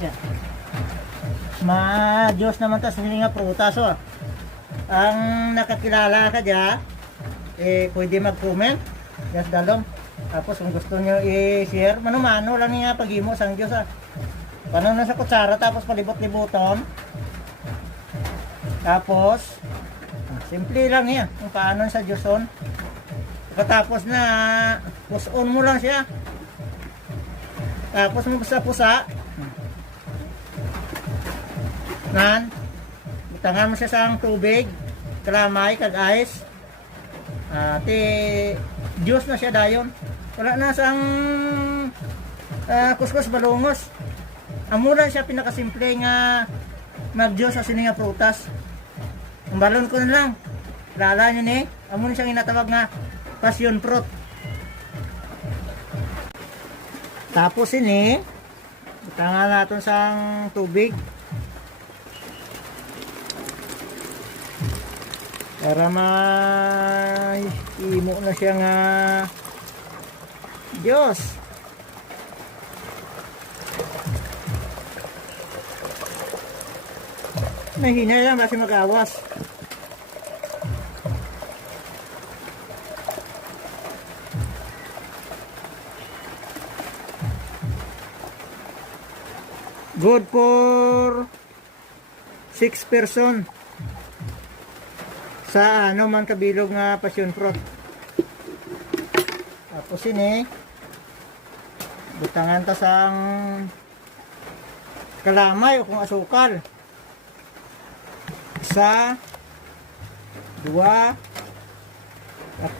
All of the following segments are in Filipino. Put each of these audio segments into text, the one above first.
Yan. Ma-Diyos naman ta sa nga prutas. Oh. Ang nakakilala ka dyan, pwede mag-comment. Yes, dalom. Tapos kung gusto nyo i-share, mano-mano lang nga pag-imo sang Diyos. Paano na sa kutsara, tapos palibot-libuton. Tapos, simple lang yan. Kung paano sa Diyoson. Pagkatapos na, puson mo lang siya. Tapos mo pusa-pusa. Nan, butangan mo siya sa tubig, kalamay, kag-ice. Diyos na siya dayon. Wala na sang kuskus balungos. Amura siya pinakasimple nga mag-Diyos sa sininga prutas. Ang balon ko na lang. Lala nyo ni, amura siyang inatawag nga passion fruit. Tapos ini, butangan natin sang tubig. Para ma-imo na siya nga Diyos. Mahina lang kasi mag-awas. Good for 6 person. Sa ano man kabilog nga passion fruit. Tapos ini butangan ta sang kalamay o kung asukal. 1, 2, 3,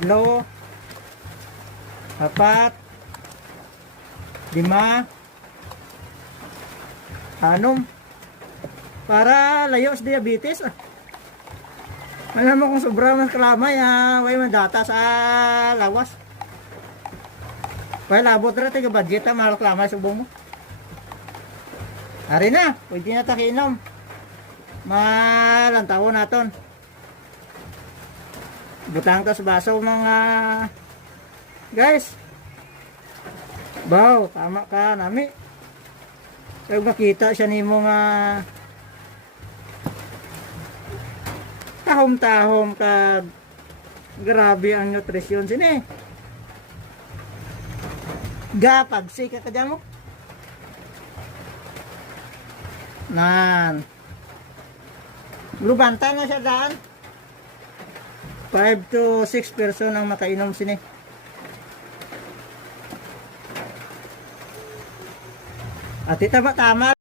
4, 5, 6, 6 para layo sa diabetes. Alam mo kung sobrang mas kalamay, may mandata sa lawas. Kaya labot rin, tiga budget mahal kalamay sa bumo. Ari na, pwede na takinom. Malantawo naton. Butang ka sa baso mga guys. Baw, tama ka nami. Kaya makita siya ni mo nga tahom-tahom ka grabe ang nutrisyon sini. Pagsika ka dyan mo. Nan. Lubanta na siya daan. 5 to 6 person ang makainom sini. At tama